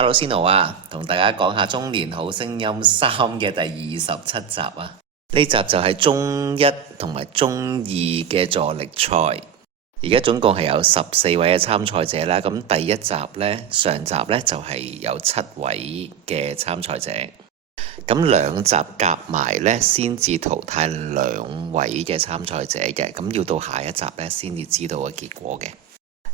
Hello，先奴啊，同大家講下《中年好聲音3》嘅第27集啊。呢集就係中一同埋中二嘅助力賽，而家總共係有14位嘅參賽者啦。咁第一集呢，上集呢就係有7位嘅參賽者，咁兩集夾埋呢，先至淘汰2位嘅參賽者嘅，咁要到下一集呢，先至知道個結果嘅。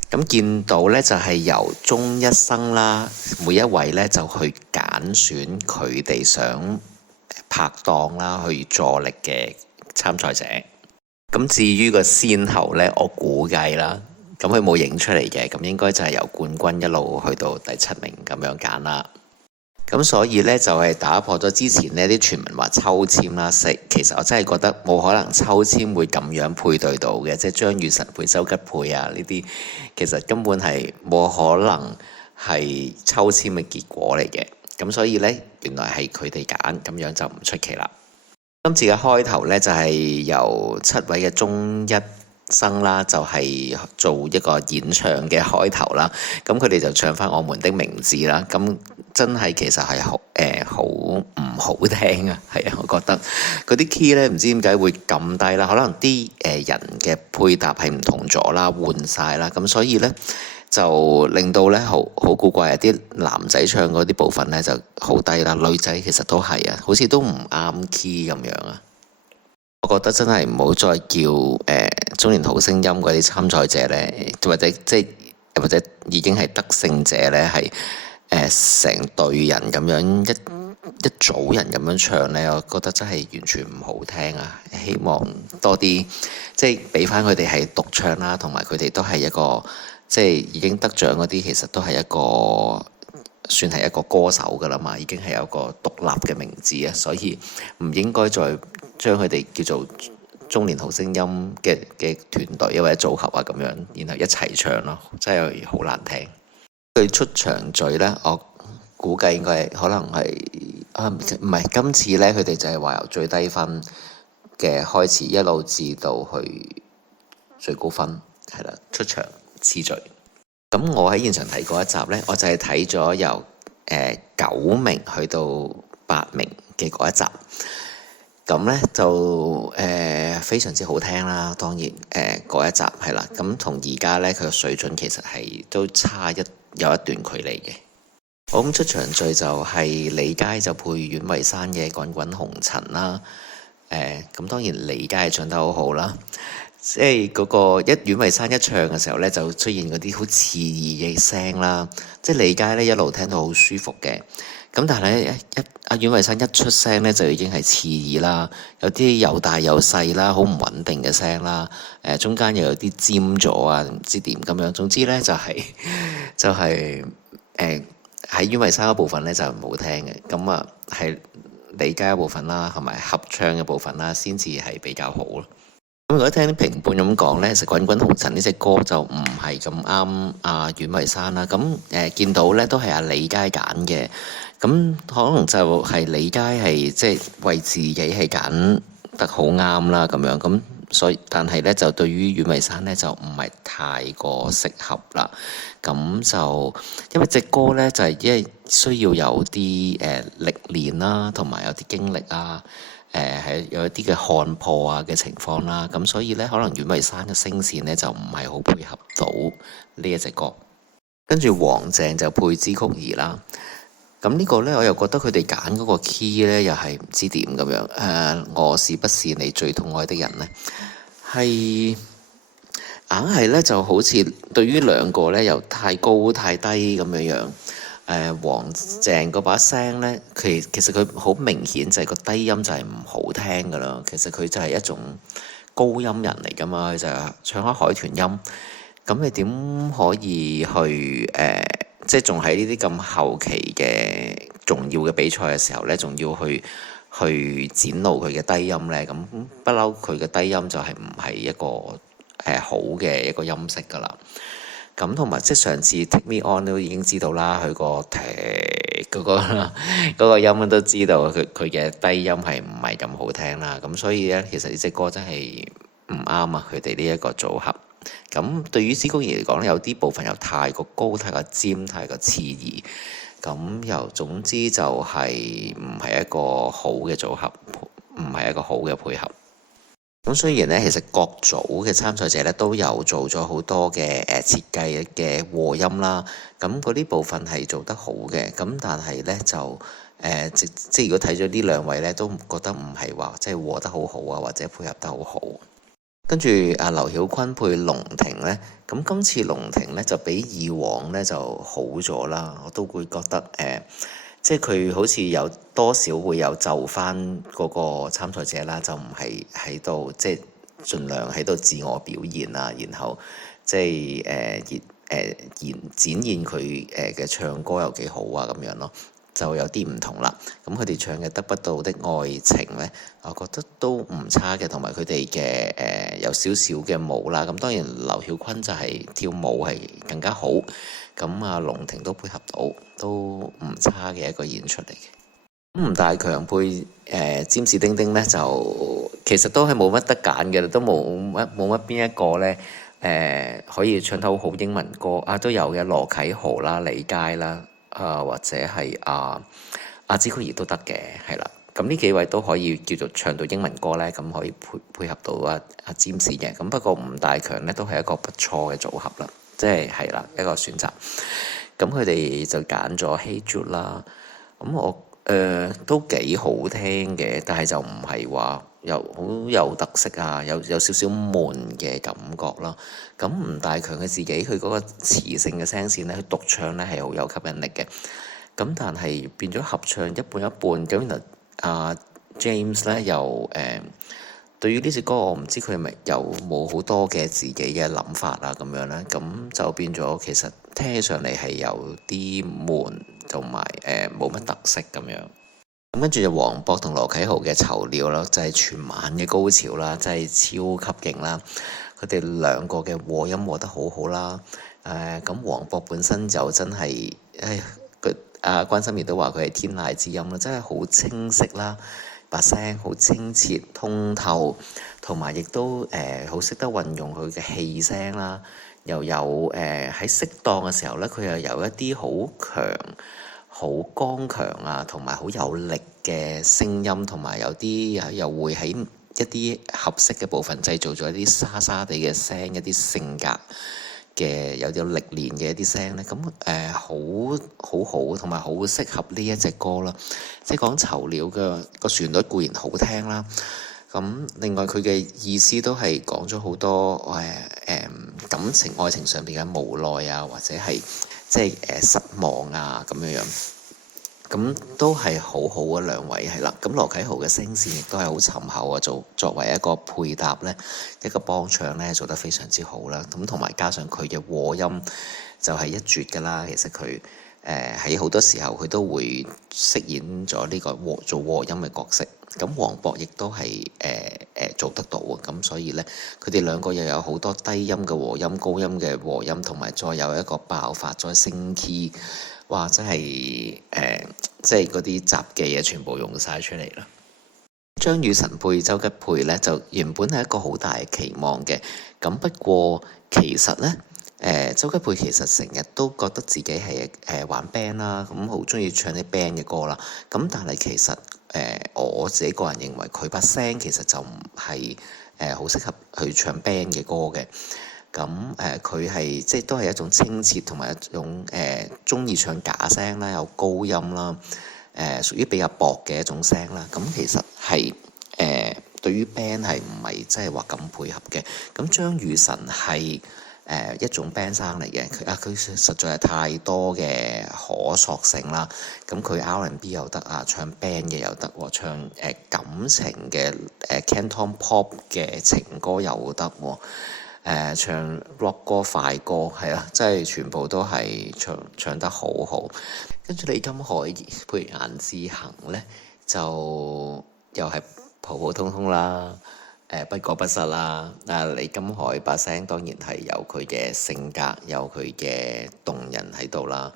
咁見到呢，就係由中一生啦，每一位呢就去揀選佢哋想拍檔啦，去助力嘅參賽者。咁至於個先後呢，我估計啦，咁佢冇影出嚟嘅，咁應該就係由冠軍一路去到第7名咁樣揀啦。咁所以呢，就係打破咗之前呢啲傳聞話抽籤啦，其實我真係覺得冇可能抽籤會咁樣配對到嘅，即係張雨晨配周吉佩啊呢啲，其實根本係冇可能係抽籤嘅結果嚟嘅。咁所以呢，原來係佢哋揀，咁樣就唔出奇啦。今次嘅開頭呢，就係由7位嘅中一生啦，就係做一個演唱嘅開頭啦。咁佢哋就唱返我們的名字啦。咁真係其實係好唔好聽啊？係啊，我覺得嗰啲 key 咧唔知點解會咁低啦。可能啲人嘅配搭係唔同咗啦，換晒啦。咁所以咧就令到咧好古怪啊！啲男仔唱嗰啲部分咧就好低啦，女仔其實都係啊，好似都唔啱 key 咁樣啊。我覺得真係唔好再叫中年好聲音嗰啲參賽者咧，或者已經係得勝者咧係。成隊人咁樣一組人咁樣唱呢，我覺得真係完全唔好聽啊！希望多啲即係俾翻佢哋係獨唱啦，同埋佢哋都係一個即係已經得獎嗰啲，其實都係一個算係一個歌手噶啦嘛，已經係有一個獨立嘅名字啊，所以唔應該再將佢哋叫做中年好聲音嘅團隊或者組合啊咁樣，然後一齊唱咯，真係好難聽。佢出場序呢，我估計應該可能係唔係今次呢，佢哋就係話由最低分嘅開始一路至到去最高分，係啦，出場次序。咁我喺現場睇過一集呢，我就係睇咗由9名去到8名嘅嗰一集。咁呢就非常之好聽啦，當然嗰一集係啦。咁同而家呢，佢個水準其實係都差有一段距離嘅。好，咁出場序就係李佳就配阮慧珊嘅《滾滾紅塵》啦。咁當然李佳係唱得好好啦，即係嗰個阮慧珊一唱嘅時候呢，就出現嗰啲好刺耳嘅聲啦。即係李佳呢一路聽到好舒服嘅，咁但係呢，阮慧珊一出聲呢，就已經係刺耳啦，有啲又大又細啦，好唔穩定嘅聲啦。中間又有啲尖咗啊，唔知點咁樣。總之呢，就係喺阮慧珊嗰部分呢，就唔好聽嘅，咁啊係李佳嗰部分啦，同埋合唱嘅部分啦，先至係比較好咯。咁如果聽啲評判咁講呢，其實《滾滾紅塵》呢隻歌就唔係咁啱阿阮慧珊啦。咁見到呢都係阿李佳揀嘅，咁可能就係李佳係即係為自己係揀得好啱啦咁樣。咁所以但係呢，就對於阮慧珊呢，就唔係太過適合啦。咁就因為隻歌呢，就係因為需要有啲歷練啦，同埋有啲經歷啊。係有一啲嘅看破啊嘅情況啦，咁所以呢，可能阮慧珊嘅聲線呢就唔係好配合到呢一隻歌。跟住黃鄭就配支曲兒啦，咁呢個呢，我又覺得佢哋揀嗰個 key 呢又係唔知點咁樣。我是不是你最痛愛的人呢？係硬係呢就好似對於兩個呢又太高太低咁樣樣。黃鄭嗰把聲呢，其實佢好明顯就係個低音就係唔好聽噶啦。其實佢就係一種高音人嚟噶嘛，佢就係唱開海豚音。咁你點可以去即係仲喺呢啲咁後期嘅重要嘅比賽嘅時候呢，仲要去展露佢嘅低音呢？咁不嬲佢嘅低音就係唔係一個好嘅一個音色噶啦。咁同埋即係上次 Take Me On 都已經知道啦，佢嗰個音都知道佢嘅低音係唔係咁好聽啦。咁所以呢，其實呢隻歌真係唔啱啊！佢哋呢一個組合。咁對於支曲兒嚟講呢，有啲部分又太過高、太過尖、太過刺耳。總之就係唔係一個好嘅組合，唔係一個好嘅配合。咁雖然呢，其實各組嘅參賽者呢都有做咗好多嘅設計嘅和音啦，咁嗰啲部分係做得好嘅。咁但係呢，就即係如果睇咗呢兩位呢，都覺得唔係話即係和得好好啊，或者配合得好好。跟住阿劉曉坤配龍婷呢，咁今次龍婷呢就比以往呢就好咗啦。我都會覺得即係佢好似有多少會有就翻嗰個參賽者啦，就唔係喺度即係盡量喺度自我表現啊，然後即係展現佢嘅唱歌有幾好啊咁樣咯。就有啲唔同啦，咁佢哋唱嘅得不到的愛情呢，我覺得都唔差嘅，同埋佢哋嘅有少少嘅舞啦，咁當然劉曉坤就係跳舞係更加好，咁阿龍婷都配合到，都唔差嘅一個演出嚟嘅。吳大強配詹士丁丁呢，就其實都係冇乜得揀嘅，都冇乜邊一個呢可以唱得好好英文歌啊，都有嘅，羅啟豪啦、李佳啦。或者係阿支嚳儀都得嘅，係啦。咁呢幾位都可以叫做唱到英文歌呢，咁可以配合到阿詹士嘅。咁不過吳大強呢都係一個不錯嘅組合啦，即係啦一個選擇。咁佢哋就揀咗 Hey Jude 啦。咁我都幾好聽嘅，但係就唔係話好有特色啊，有少少悶嘅感覺咯。咁吳大強佢自己佢嗰個磁性嘅聲線咧，佢獨唱咧係好有吸引力嘅。咁但係變咗合唱一半一半，咁原來阿 James 咧又對於呢隻歌我唔知佢係咪有冇好多嘅自己嘅諗法啊咁樣咧，咁就變咗其實聽起上嚟係有啲悶，同埋冇乜特色咁樣。咁跟住就黃渤同羅啟豪嘅囚鳥啦，就係全晚嘅高潮啦，真係超級勁啦！佢哋兩個嘅和音和得好好啦。咁黃渤本身就真係，關心妍都話佢係天籟之音啦，真係好清晰啦，把聲好清澈通透，同埋亦都好識得運用佢嘅氣聲啦，又有喺適當嘅時候咧，佢又有一啲好強、好剛強啊，同埋好有力嘅聲音，同埋有啲又會喺一啲合適嘅部分製造咗一啲沙沙地嘅聲，一啲性格嘅有啲歷練嘅一啲聲咧，咁好好，同埋好適合呢一隻歌啦。即係講囚鳥嘅個旋律固然好聽啦，咁另外佢嘅意思都係講咗好多感情愛情上邊嘅無奈啊，或者係即係失望啊咁樣樣。咁都係好好嘅兩位係啦，咁羅啟豪嘅聲線亦都係好沉厚啊，作為一個配搭呢，一個幫唱呢，做得非常之好啦。咁同埋加上佢嘅和音就係一絕㗎啦。其實佢喺好多時候佢都會飾演咗呢個做和音嘅角色。咁黃渤亦都係做得到啊。咁所以呢，佢哋兩個又有好多低音嘅和音、高音嘅和音，同埋再有一個爆發再升 key。哇！真係即係嗰啲雜技啊，全部用晒出嚟啦。張雨晨配周吉佩呢，就原本係一個好大嘅期望嘅。咁不過其實呢，周吉佩其實成日都覺得自己係玩 band 啦，咁好中意唱啲 band 嘅歌啦。咁但係其實我自己個人認為佢把聲其實就唔係好適合去唱 band 嘅歌嘅。咁佢係即係都係一種清澈，同埋一種中意唱假聲啦，有高音啦，屬於比較薄嘅一種聲啦。咁其實係對於 band 係唔係即係話咁配合嘅。咁張雨晨係一種 band 生嚟嘅，佢實在係太多嘅可塑性啦。咁佢 R&B 又得啊，唱 band 嘅又得喎，唱感情嘅Canton Pop 嘅情歌又得喎。唱 rock 歌、快歌，係啊，真係全部都係唱得好好。跟住李金海配顏志恒呢，就又係普普通通啦，不過不失啦。李金海把聲當然係有佢嘅性格，有佢嘅動人喺度啦。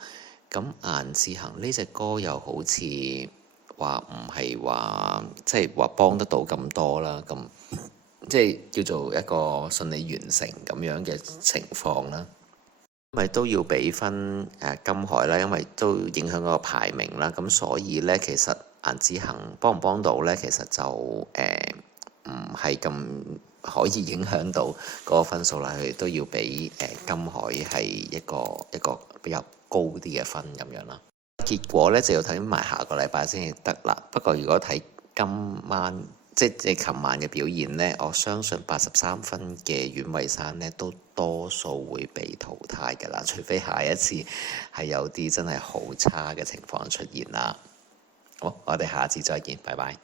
咁顏志恒呢隻歌又好似話唔係話即係話幫得到咁多啦，咁。即係叫做一個順利完成咁樣嘅情況啦。因為都要俾分金海啦，因為都影響嗰個排名啦。咁所以呢，其實顏志恒幫唔幫到呢？其實就唔係咁可以影響到嗰個分數啦。佢都要俾金海係一個比較高啲嘅分咁樣啦。結果呢，就要睇埋下個禮拜先至得啦。不過如果睇今晚即係琴晚嘅表現呢，我相信83分嘅阮慧珊呢都多數會被淘汰㗎啦，除非下一次係有啲真係好差嘅情況出現啦。好，我哋下次再見，拜拜。